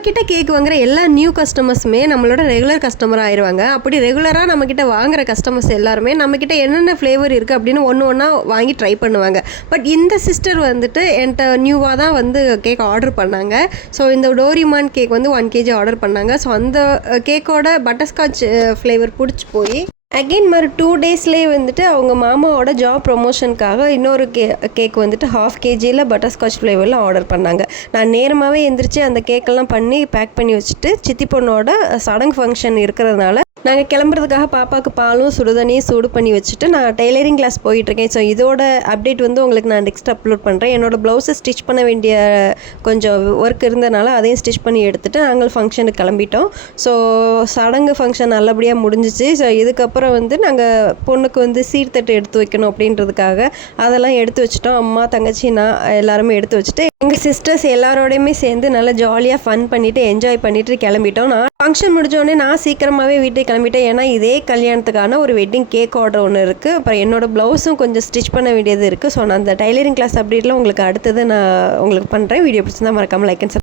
நம்மக்கிட்ட கேக் வாங்குற எல்லா நியூ கஸ்டமர்ஸுமே நம்மளோட ரெகுலர் கஸ்டமர் ஆயிடுவாங்க. அப்படி ரெகுலராக நம்மக்கிட்ட வாங்குற கஸ்டமர்ஸ் எல்லாருமே நம்மக்கிட்ட என்னென்ன ஃப்ளேவர் இருக்குது அப்படின்னு ஒன்று ஒன்றா வாங்கி ட்ரை பண்ணுவாங்க. பட் இந்த சிஸ்டர் வந்துட்டு என்கிட்ட நியூவாக தான் வந்து கேக் ஆர்டர் பண்ணாங்க. ஸோ இந்த டோரிமான் கேக் வந்து 1 kg ஆர்டர் பண்ணாங்க. ஸோ அந்த கேக்கோட பட்டர்ஸ்காட்ச் ஃப்ளேவர் பிடிச்சி போய் அகெயின் மறு 2 டேஸ்லேயே வந்துட்டு அவங்க மாமாவோட ஜாப் ப்ரொமோஷனுக்காக இன்னொரு கேக் வந்துட்டு 1/2 kgயில் பட்டர்ஸ்காட்ச் ஃப்ளேவரில் ஆர்டர் பண்ணாங்க. நான் நேரமாகவே எந்திரிச்சு அந்த கேக்கெல்லாம் பண்ணி பேக் பண்ணி வச்சுட்டு சித்தி பொண்ணோட சடங்கு ஃபங்க்ஷன் இருக்கிறதுனால நாங்கள் கிளம்புறதுக்காக பாப்பாவுக்கு பாலும் சுடுதண்ணியும் சூடு பண்ணி வச்சுட்டு நான் டெய்லரிங் கிளாஸ் போயிட்டுருக்கேன். ஸோ இதோட அப்டேட் வந்து உங்களுக்கு நான் நெக்ஸ்ட் அப்லோட் பண்ணுறேன். என்னோடய ப்ளவுஸை ஸ்டிச் பண்ண வேண்டிய கொஞ்சம் ஒர்க் இருந்தனால அதையும் ஸ்டிச் பண்ணி எடுத்துகிட்டு நாங்கள் ஃபங்க்ஷனுக்கு கிளம்பிட்டோம். ஸோ சடங்கு ஃபங்க்ஷன் நல்லபடியாக முடிஞ்சிச்சு. ஸோ இதுக்கப்புறம் வந்து நாங்கள் பொண்ணுக்கு வந்து சீர்தட்டு எடுத்து வைக்கணும் அப்படின்றதுக்காக அதெல்லாம் எடுத்து வச்சுட்டோம். அம்மா தங்கச்சி நான் எல்லாருமே எடுத்து வச்சுட்டு எங்கள் சிஸ்டர்ஸ் எல்லாரோடையுமே சேர்ந்து நல்லா ஜாலியாக ஃபன் பண்ணிவிட்டு என்ஜாய் பண்ணிவிட்டு கிளம்பிட்டோம். நான் ஃபங்க்ஷன் முடிஞ்சோடனே நான் சீக்கிரமாகவே வீட்டுக்கு கிளம்பிட்டேன். ஏன்னா இதே கல்யாணத்துக்கான ஒரு வெட்டிங் கேக் ஆர்டர் ஒன்று இருக்குது. அப்புறம் என்னோடய ப்ளவுஸும் கொஞ்சம் ஸ்டிச் பண்ண வேண்டியது இருக்குது. ஸோ நான் அந்த டைலரிங் கிளாஸ் அப்டேட்டில் உங்களுக்கு அடுத்தது நான் உங்களுக்கு பண்ணுறேன். வீடியோ பிடிச்சிருந்தா மறக்காமல் லைக் அண்ட்